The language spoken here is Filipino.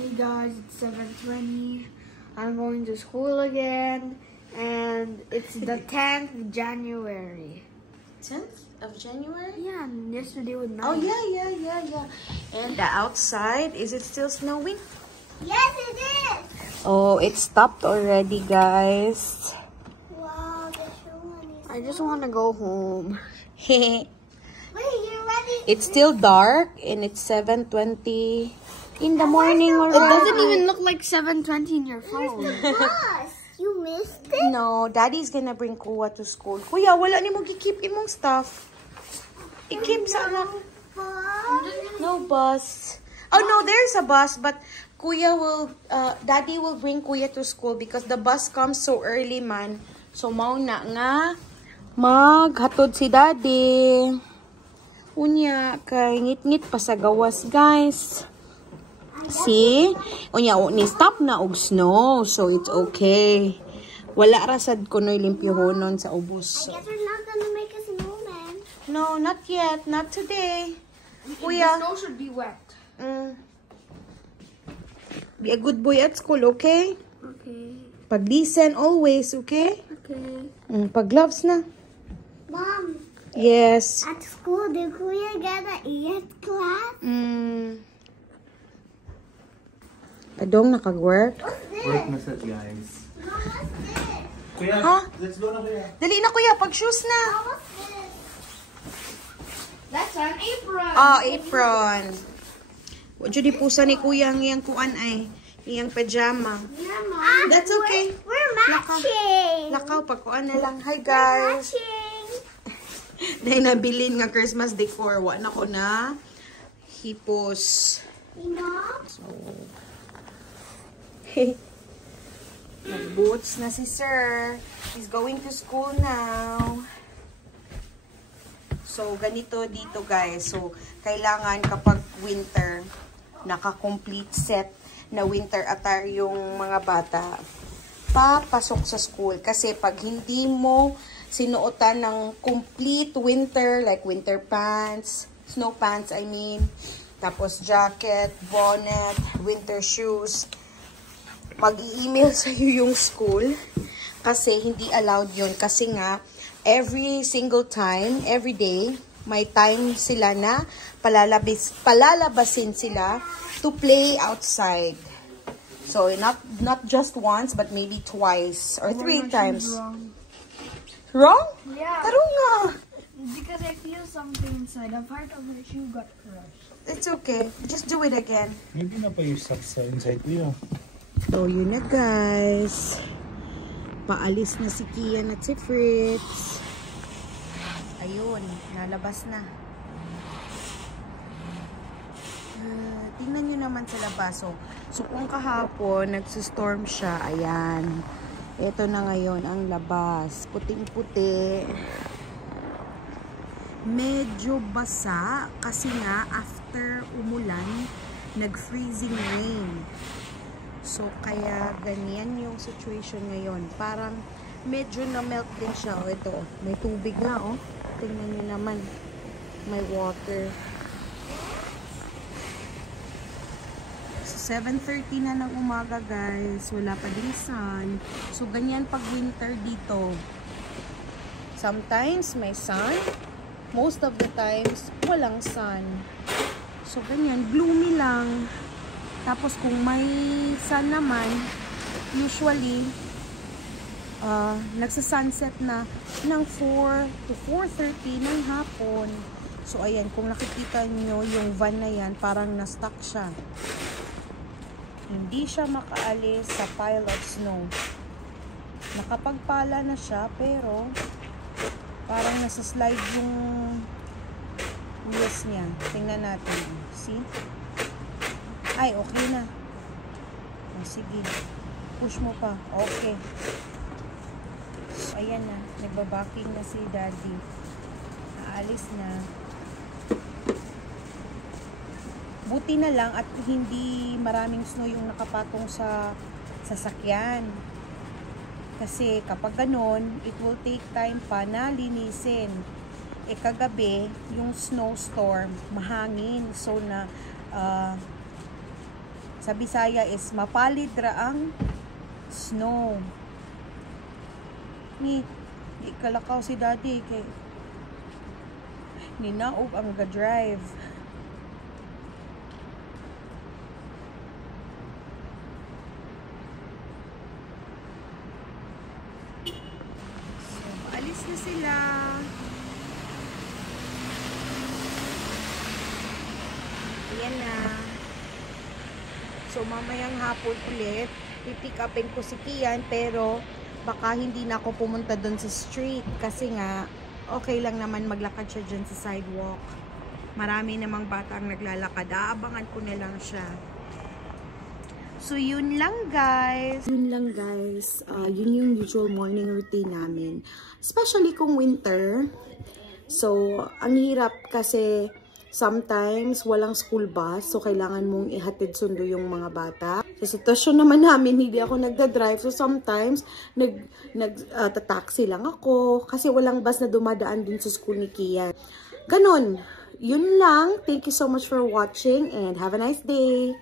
Hey guys, it's 7:20. I'm going to school again, and it's the 10th of January. 10th of January? Yeah, and yesterday was 9th. Oh, yeah. And the outside, is it still snowing? Yes, it is. Oh, it stopped already, guys. Wow, the one is. I just want to go home. Wait, you're ready? It's still dark, and it's 7:20 in the morning It already. doesn't even look like 7:20 in your phone. Bus. You missed it? No, Daddy's gonna bring Kuya to school. Kuya, wala ni mo gi-keep imong stuff. I-keep sa anak. Bus. No bus. Oh no, there's a bus, but Daddy will bring Kuya to school because the bus comes so early, man. So mao na nga maghatod si Daddy. Unya kay ngit-ngit pa sa gawas, guys. See? Unya ni stop na og snow, so it's okay. Wala rasad kunoy limpyohonon sa ubos. I guess we're not gonna make a snowman. No, not yet. Not today. The Kuya. snow should be wet. Be a good boy at school, okay? Okay. Pag-listen always, okay? Okay. Pag-gloves na. Mom, Yes. at school, did Kuya get an ES class? Padong nakag-work. What's this? Work na set, guys. Mom, what's this? Kuya, Ha? let's go na kuya. Dali na, kuya. Pag-shoes na. Mom, what's this? That's an apron. Oh, apron. Wadyo di pusa ni kuya ang iyang kuan ay. Iyang pajama. Yeah, Mom. That's okay. We're matching. Lakaw, pagkuan na lang. Hi, guys. Matching. Dahil nabilin nga Christmas decor. Wa na ko na. Hipos. Mom? So, nag-boots na si sir. He's going to school now. So, ganito dito, guys. So, kailangan kapag winter, naka-complete set na winter attire yung mga bata, papasok sa school. Kasi pag hindi mo sinuotan ng complete winter, like winter pants, snow pants, I mean, tapos jacket, bonnet, winter shoes, mag-i-email sa'yo yung school kasi hindi allowed yun. Kasi nga, every single time, every day, may time sila na palalabasin sila to play outside. So, not just once, but maybe twice or 3 times. Wrong. Wrong? Yeah. Taro nga. Because I feel something inside. A part of the shoe got crushed. It's okay. Just do it again. Maybe na pa yung socks sa inside kuya. So, yun na, guys. Paalis na si Kian at si Fritz. Ayun, nalabas na. Tingnan nyo naman sa labas. So kung kahapon, nagsustorm siya, ayan. Ito na ngayon ang labas. Puting-puti. Medyo basa kasi nga after umulan, nag-freezing rain. So, kaya ganyan yung situation ngayon. Parang medyo na-melt din siya. O, ito, may tubig na, oh. Tingnan nyo naman. May water. So, 7:30 na ng umaga, guys. Wala pa din sun. So, ganyan pag winter dito. Sometimes may sun. Most of the times, walang sun. So, ganyan. Gloomy lang. Tapos kung may sun naman, usually, nagsa-sunset na ng 4 to 4:30 ng hapon. So, ayan, kung nakikita nyo yung van na yan, parang na-stuck siya. Hindi siya makaalis sa pile of snow. Nakapagpala na siya, pero parang nasa-slide yung wheels niya. Tingnan natin. See? Ay, okay na. Oh, sige. Push mo pa. Okay. So, ayan na. Nagbabaking na si Daddy. Aalis na. Buti na lang at hindi maraming snow yung nakapatong sa sasakyan. Kasi kapag ganon, it will take time pa na linisin. Kagabi, yung snowstorm, mahangin. So, na, Sa Bisaya is mapalid ra ang snow. Ni kalakaw si daddy kay ninaog ang ga-drive. So, alis na sila. Ayan na. So, mamayang hapon ulit, pipick upin ko si Kian, pero baka hindi na ako pumunta doon sa street kasi nga, okay lang naman maglakad siya dyan sa sidewalk. Marami namang bata ang naglalakad. Aabangan ko na lang siya. So, yun lang guys. Yun yung usual morning routine namin. Especially kung winter. So, ang hirap kasi sometimes walang school bus. So, kailangan mong ihatid sundo yung mga bata. Sa sitwasyon naman namin, hindi ako nagda-drive. So, sometimes, nag-taxi lang ako. Kasi walang bus na dumadaan dun sa school ni Kian. Ganon. Yun lang. Thank you so much for watching and have a nice day.